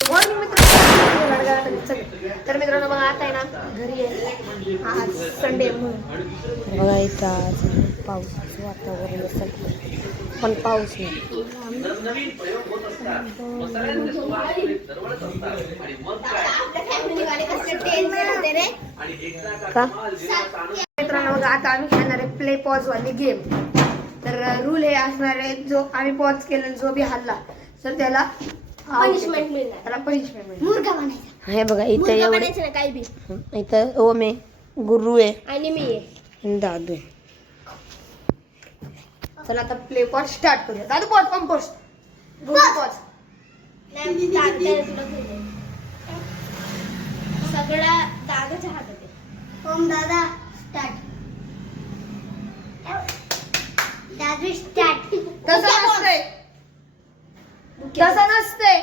Morning मित्रांनो, तर मित्रांनो बघा आता आहे ना घरी आहे, आज संडे म्हणून बघा इथं आज पावसाचं वातावरण असेल पण पाऊस नाही. का मित्रांनो बघा आता आम्ही खेळणार आहे प्ले पॉज वाली गेम. तर रूल हे असणार आहे, जो आम्ही पॉज केला जो बी हल्ला तर त्याला पनिशमेंट मिळणार, त्याला पनिशमेंट मिळणार. मुर्गा बनायचा. हे बघा इथं एवढं काही बी. इथं ओम आहे, गुरु आहे आणि मी आहे, दादू आहे. चला आता प्ले पॉज स्टार्ट करूया. दादू पॉज, कंपोस्ट गुरु पॉज. सगळा दादाच्या हातात आहे. ओम दादा स्टार्ट. दादू स्टार्ट. तसं नसतंय, तसं नसतंय.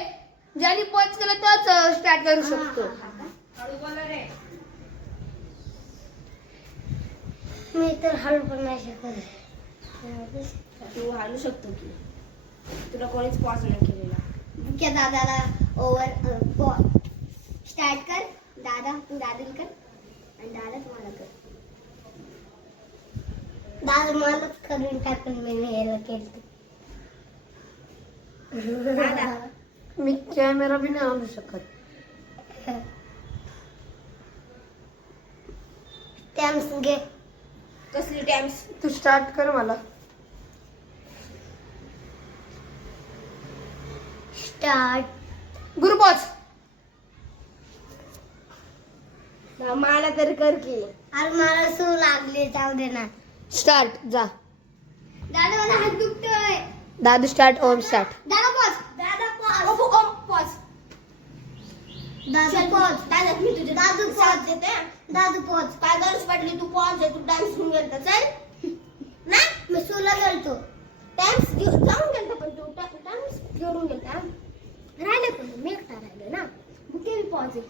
ज्याने पॉज केलं तोच स्टार्ट करू शकतो. मी तर हळू पण नाही शकत. तू हारू शकतो की, तुला कोणीच पॉज नाही केलेला. मुख्य दादाला ओव्हर स्टार्ट कर. दादा तू दादूला कर आणि दादा तुम्हाला कर. दादा मलाच करून टाकून मी हेला केलं. दादा मी कॅमेरा बी नाही आणू शकत. टॅम्स घे. कसली टॅम्स? तू स्टार्ट कर मला. स्टार्ट. गुरु पॉज. मला तर कर की. अरे मला सू लागले, जाऊ दे ना. स्टार्ट जा. दादा मला हात दुखतोय. दादू स्टार्ट, ओम स्टार्ट. दादा पॉज. दादा पॉज. ओम पॉज. दादा पॉज. दादा मी तुझे दादू साथ पॉज. देते. दादू पॉज. काय गरज पडली तू पॉज आहे, तू डान्स घेऊन गेलता. चल ना, मी सूला गेलतो. डान्स जाऊन गेलता पण तू डान्स घेऊन गेलता. राहिले पण मी एकटा राहिले ना. मग ते पॉज आहे.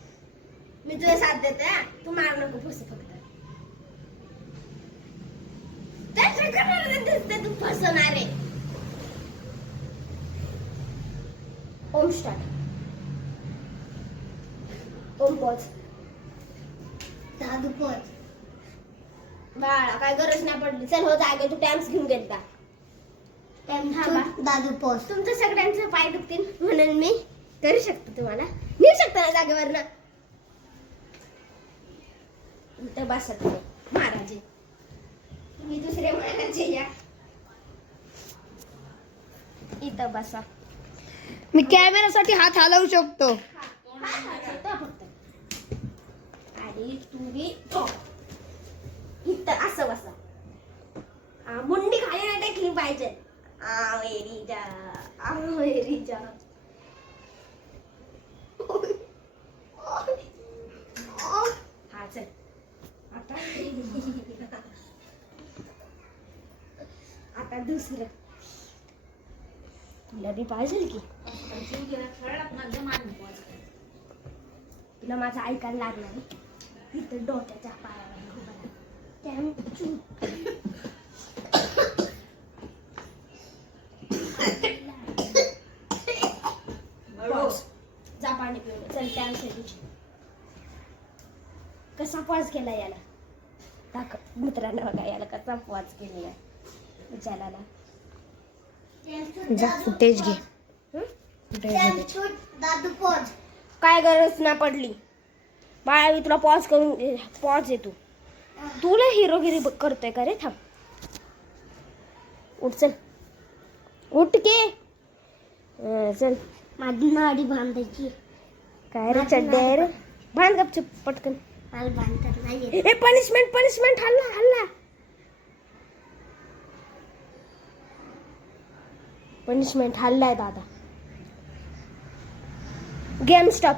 मी तुझे साथ देते. तू मार नको फसे फक्त. तू फसवणार आहे. ओम स्टार्ट. ओम पॉज. दादू पॉज. बाळा काय गरज नाही पडली. चल हो जागे, तू टॅम्स घेऊन गेलता. दादू पॉज. तुमच्या सगळ्यांचे पाय दुखतील म्हणून मी करू शकतो. तुम्हाला निघू शकता ना जागेवरनं. इथं बसा तुम्ही महाराजे. मी दुसरे महाराजे या. इथं बसा. मी कॅमेरासाठी हात हलवू शकतो. फक्त आणि तुम्ही इथं असं बसा. मुंडी खाली नाही टेकली पाहिजे. आवेरीजा. हा चल आता. आता दुसरं तुला बी पाहिजे की. तुला माझं ऐकायला लागणार. इथं डोक्याच्या पायावर जा पाणी पिऊन. चल त्यासाठी कसा पॉज केला याला दाखव मित्रांना. बघा याला कसा पॉज केलेला विचारायला. जा फुटेज घे. दादू पॉज. काय गरज ना पडली बाळा. मी तुला पॉज करून पॉज येतो. तुला हिरोगिरी करतोय का रे? थांब. उठ चल. उठ के. चल. माझी नाडी बांधायची. काय रे चड्डे आहे रे. बांध गपचूप पटकन. मला बांधता नाही येत. हे पनिशमेंट हल्ला हल्ला. पनिशमेंट हल्लाय दादा. Game stop.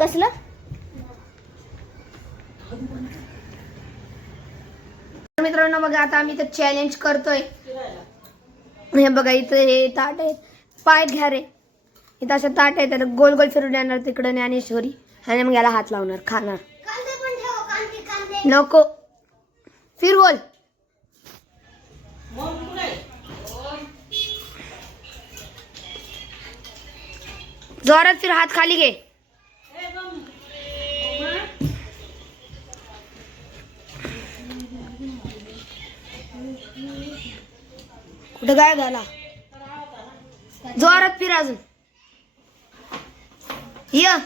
कसलं? मित्रांनो बघा आता आम्ही तर चॅलेंज करतोय. हे बघा इथं हे ताट आहे. पाय घ्या रे. इथं असं ताट आहे, तर गोल गोल फिरून येणार तिकडं ज्ञानेश्वरी आणि मग याला हात लावणार, खाणार. कांदे पण ठेव. कांदे. नको फिर बोल. जोरात फिर, हात खाली घे. कुठं गायब झाला? जोरात फिर अजून. ये.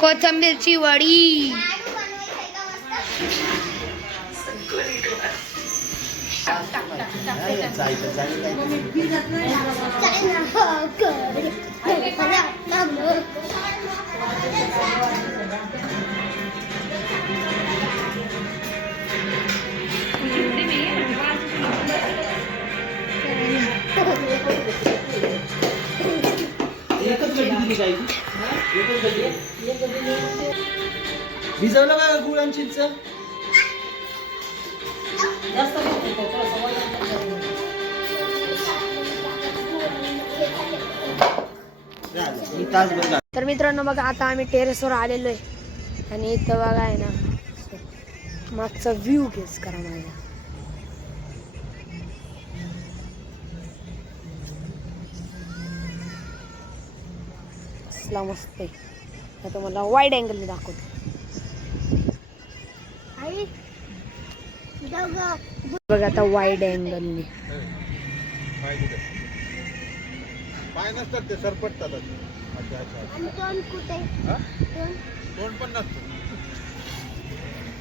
कोथिंबीरची वडी. भिजवलं का गुळ आणि चिंच? तर मित्रांनो बघा, आता आम्ही टेरेसवर आलेलो आहे आणि इथं बघा आहे ना मागचा व्ह्यू गेस करा माझा. असला मस्त आहे. आता मला वाईड अँगलने दाखवतो. बघा आता वाईड अँगलने. पाय नसतात ते सरपटतात.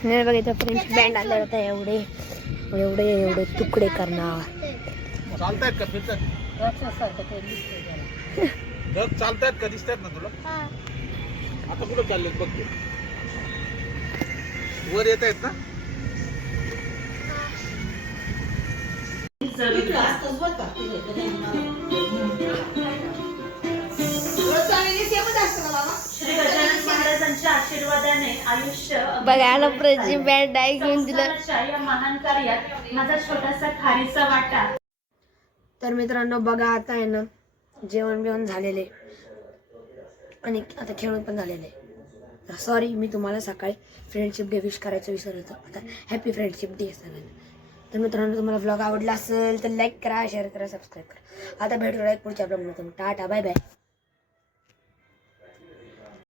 बघा इथं फ्रेंच बँड आले होते. एवढे एवढे एवढे तुकडे करणार. चालतायत का? फिरतात ढग चालतायत का? दिसतात ना तुला? आता कुठं चाललेत बघ ते. वर येत आहेत ना? जरूर श्री गजानन महाराजांच्या आशीर्वादाने आयुष्य बघायला प्रजी बँड आहे घेऊन दिलं. संस्थानाच्या या महान कार्यात माझा छोटासा खारीचा वाटा. तर मित्रांनो बघा आता आहे ना जेवण बिवण झालेले आणि आता खेळून पण झालेले. सॉरी मी तुम्हाला सकाळी फ्रेंडशिप डे विश करायचं विसरलो होतो. आता हॅपी फ्रेंडशिप डे सगळ्यांना. तर मित्रांनो तुम्हाला व्लॉग आवडला असेल तर लाईक करा, शेअर करा, सबस्क्राईब करा. आता भेटूया एक पुढच्या ब्लॉगमध्ये. Tata bye bye.